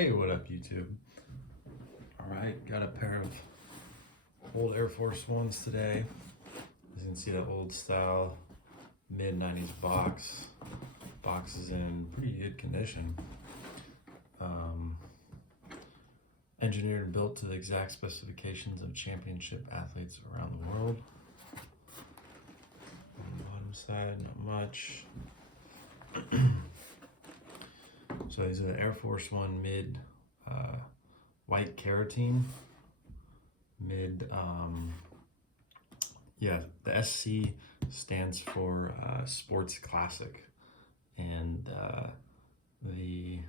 Hey, what up, YouTube? All right, got a pair of old Air Force Ones today. As you can see, that old style mid-90s box. Box is in pretty good condition. Engineered and built to the exact specifications of championship athletes around the world. On the bottom side, not much. So these are the Air Force One mid white Carotene. Mid, the SC stands for Sports Classic. And the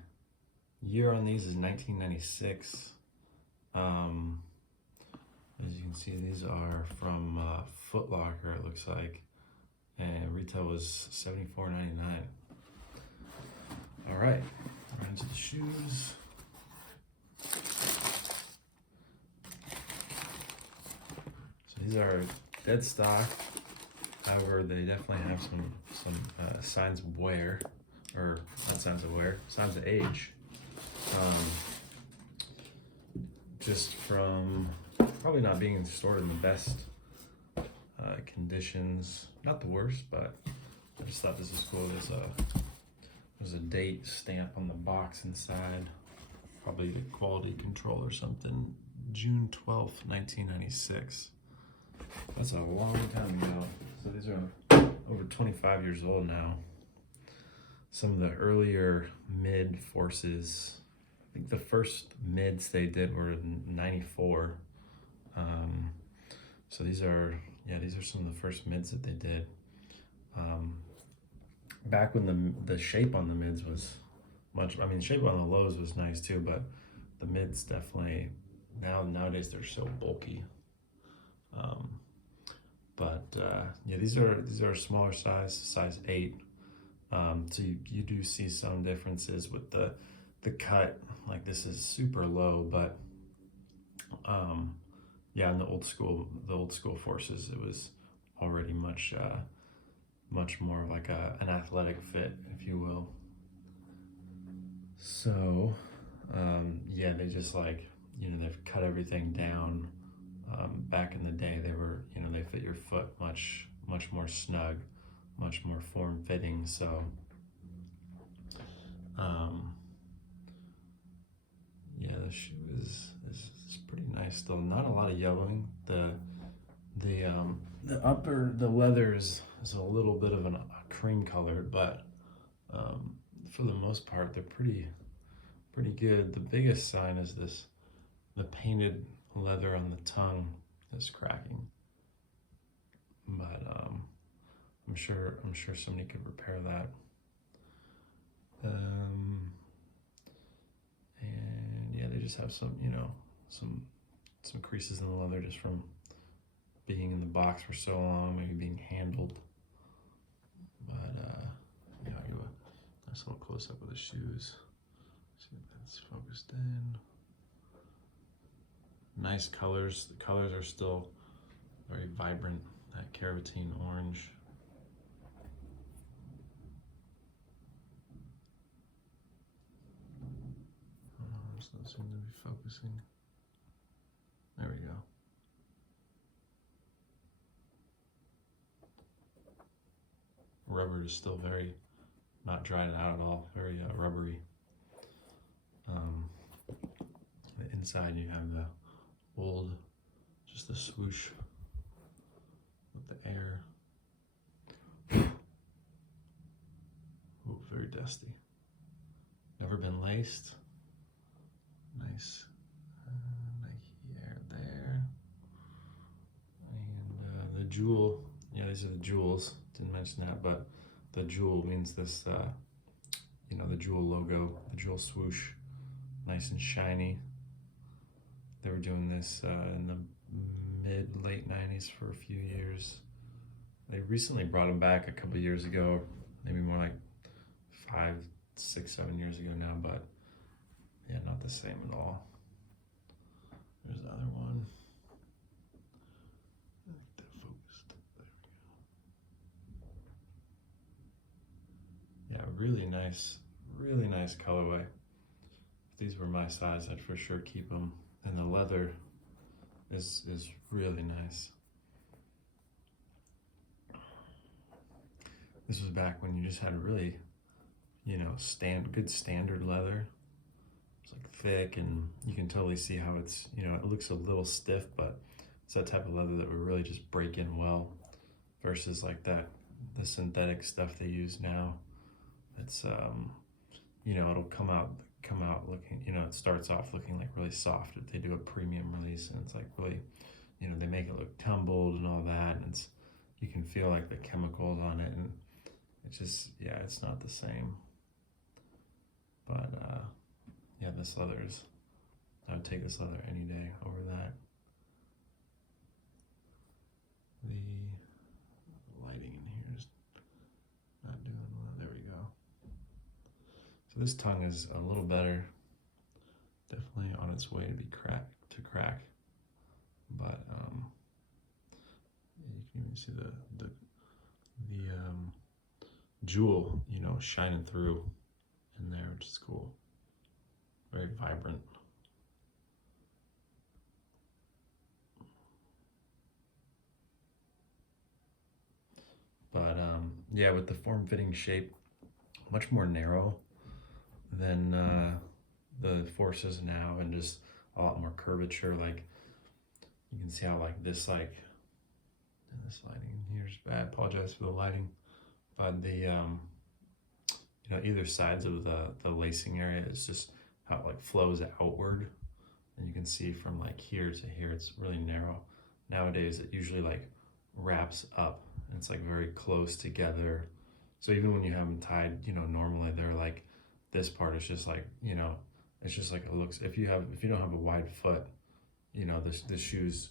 year on these is 1996. As you can see, these are from Foot Locker, it looks like. And retail was $74.99. All right, right into the shoes. So these are dead stock. However, they definitely have some signs of wear, or not signs of wear, signs of age. Just from probably not being stored in the best conditions. Not the worst, but I just thought this was cool. There's a date stamp on the box inside, probably the quality control or something. June 12th, 1996. That's a long time ago. So these are over 25 years old now. Some of the earlier mid Forces, I think the first mids they did were in 94. So these are some of the first mids that they did. Back when the shape on the mids was shape on the lows was nice too, but the mids definitely, nowadays they're so bulky. These are smaller size 8. So you do see some differences with the cut. Like this is super low, but in the old school Forces, it was already much more like an athletic fit, if you will. So they just they've cut everything down. Back in the day, they fit your foot much more snug, much more form-fitting. So the shoe is pretty nice still. Not a lot of yellowing. The leather is a little bit of a cream color, but for the most part they're pretty good. The biggest sign is the painted leather on the tongue is cracking, but I'm sure somebody could repair that. They just have some creases in the leather just from being in the box for so long, maybe being handled. But I'll give a nice little close up of the shoes. See if that's focused in. Nice colors. The colors are still very vibrant. That Carotene orange. Doesn't seem to be focusing. There we go. Rubber is still very not dried out at all. Very rubbery. The inside you have the old, just the swoosh with the air. Oh, very dusty. Never been laced. Nice Nike Air there. And the jewel, these are the jewels. Didn't mention that, but the jewel means this, the jewel logo, the jewel swoosh, nice and shiny. They were doing this in the late 90s for a few years. They recently brought them back a couple years ago, maybe more like 5, 6, 7 years ago now, but not the same at all. There's the other one. I think that focused. There we go. Yeah, really nice colorway. these were my size, I'd for sure keep them. And the leather is really nice. This was back when you just had really, you know, good standard leather. It's like thick, and you can totally see how it's, you know, it looks a little stiff, but it's that type of leather that would really just break in well, versus like the synthetic stuff they use now. It's you know, it'll come out looking, you know, it starts off looking like really soft if they do a premium release, and it's like really, you know, they make it look tumbled and all that, and it's, you can feel like the chemicals on it, and it's just, yeah, it's not the same. But yeah, this leather is, I would take this leather any day over that. The lighting in here is not doing well. There we go. So this tongue is a little better, definitely on its way to be crack. But you can even see the jewel, you know, shining through in there, which is cool. Very vibrant. But yeah, with the form-fitting shape, much more narrow than the Forces now, and just a lot more curvature. Like you can see how like this, like, and this lighting here's bad. Apologize for the lighting, but the you know, either sides of the lacing area is just how it like flows outward, and you can see from like here to here it's really narrow. Nowadays it usually like wraps up, and it's like very close together. So even when you have them tied, you know, normally they're like, this part is just like, you know, it's just like it looks, if you don't have a wide foot, you know, the shoes,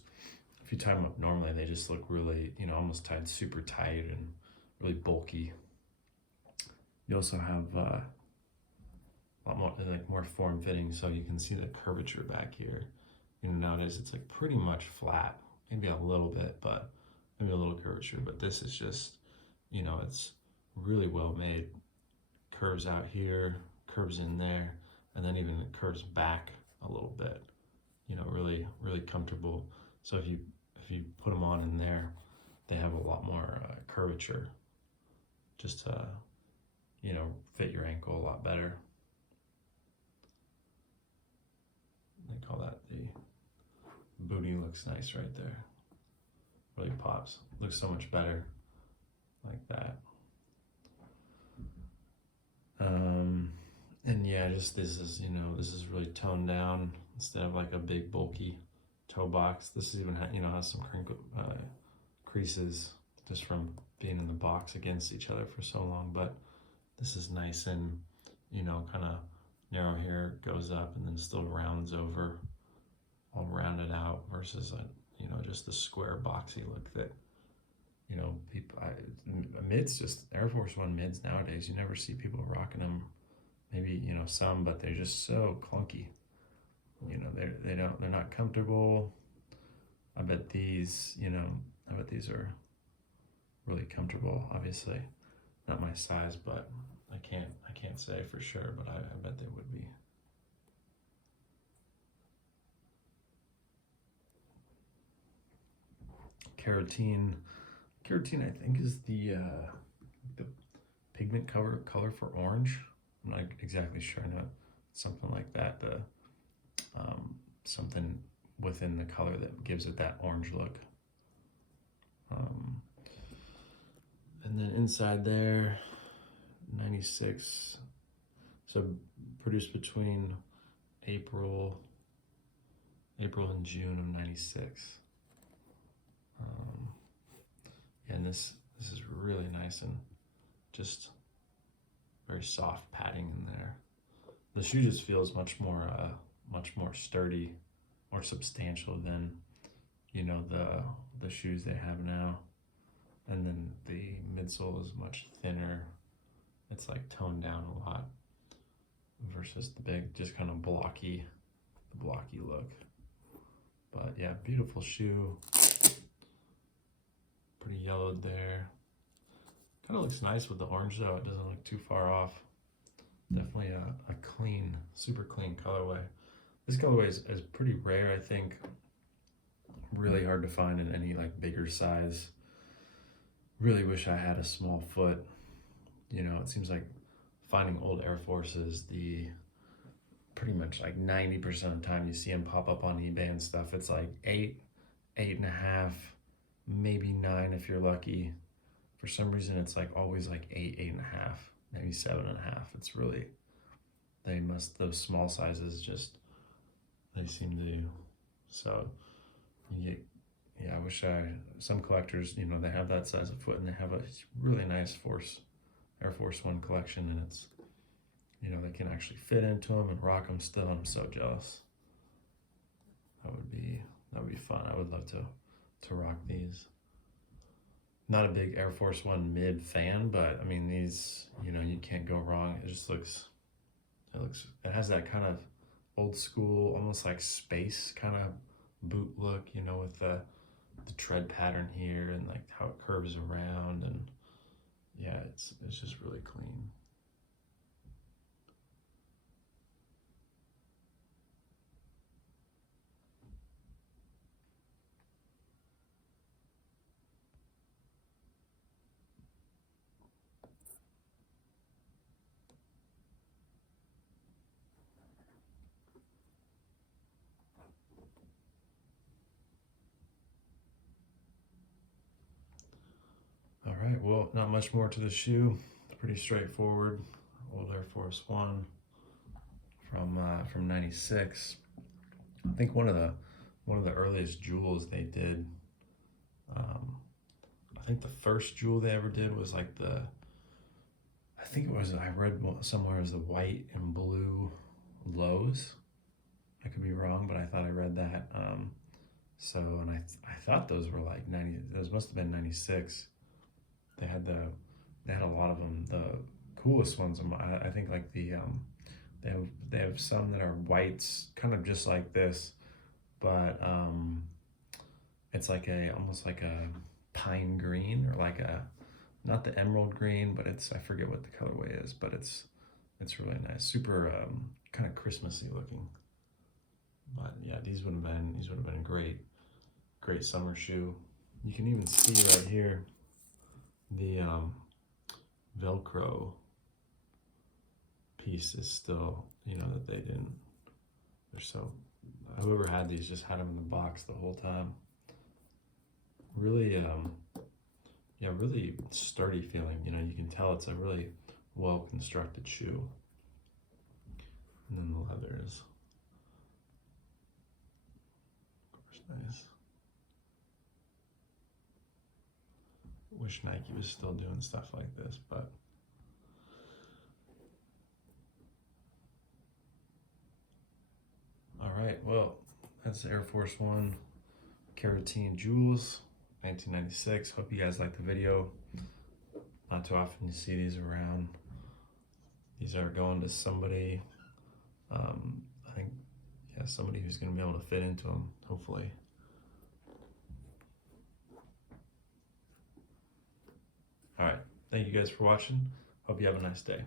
if you tie them up normally, they just look really, you know, almost tied super tight and really bulky. You also have a lot more, like more form fitting, so you can see the curvature back here. You know, nowadays it's like pretty much flat, maybe a little bit, but maybe a little curvature. But this is just, you know, it's really well made. Curves out here, curves in there, and then even it curves back a little bit. You know, really, really comfortable. So if you put them on in there, they have a lot more curvature, just to, you know, fit your ankle a lot better. They call that the booty. Looks nice right there. Really pops. Looks so much better like that. And yeah, just this is, you know, this is really toned down instead of like a big bulky toe box. This is even, you know, has some creases just from being in the box against each other for so long. But this is nice and, you know, kind of narrow here, goes up, and then still rounds over, all rounded out, versus a, you know, just the square boxy look that, you know, people, mids, just Air Force One mids nowadays, you never see people rocking them. Maybe, you know, some, but they're just so clunky. You know, they're not comfortable. I bet these, you know, are really comfortable. Obviously, not my size, but I can't say for sure, but I bet they would be. Carotene, I think, is the pigment color for orange. I'm not exactly sure. No, something like that. The something within the color that gives it that orange look. And then inside there, 96. So produced between April and June of 96. Yeah, and this is really nice and just very soft padding in there. The shoe just feels much more sturdy, more substantial than, you know, the shoes they have now. And then the midsole is much thinner. It's like toned down a lot versus the big, just kind of blocky look. But yeah, beautiful shoe. Pretty yellowed there. Kind of looks nice with the orange though. It doesn't look too far off. Definitely a clean, super clean colorway. This colorway is pretty rare, I think. Really hard to find in any like bigger size. Really wish I had a small foot. You know, it seems like finding old Air Forces, the pretty much like 90% of the time you see them pop up on eBay and stuff, it's like 8.5, maybe 9 if you're lucky. For some reason, it's like always like 8.5, maybe 7.5. It's really, those small sizes just, they seem to, so you get, yeah, I wish some collectors, you know, they have that size of foot and they have a really nice Air Force One collection, and it's, you know, they can actually fit into them and rock them still. I'm so jealous. That would be fun. I would love to rock these. Not a big Air Force One mid fan, but I mean, these, you know, you can't go wrong. It just looks, it has that kind of old school, almost like space kind of boot look, you know, with the tread pattern here and like how it curves around, and yeah, it's just really clean. All right, well, not much more to the shoe. It's pretty straightforward. Old Air Force One from '96. I think one of the earliest jewels they did. I think the first jewel they ever did was like I think it was, I read somewhere it was the white and blue lows. I could be wrong, but I thought I read that. So, and I thought those were like 90. Those must have been '96. They had a lot of them. The coolest ones, I think, like they have some that are whites, kind of just like this, but it's like almost like a pine green, or like not the emerald green, but I forget what the colorway is, but it's really nice, super kind of Christmassy looking. But yeah, these would have been a great summer shoe. You can even see right here the Velcro piece is still, you know, that they didn't. They're so, whoever had these just had them in the box the whole time. Really, yeah, really sturdy feeling. You know, you can tell it's a really well constructed shoe. And then the leather is, of course, nice. Wish Nike was still doing stuff like this, but all right, well, that's Air Force One Carotene Jewels, 1996. Hope you guys liked the video. Not too often you see these around. These are going to somebody, I think, yeah, somebody who's going to be able to fit into them, hopefully. All right, thank you guys for watching. Hope you have a nice day.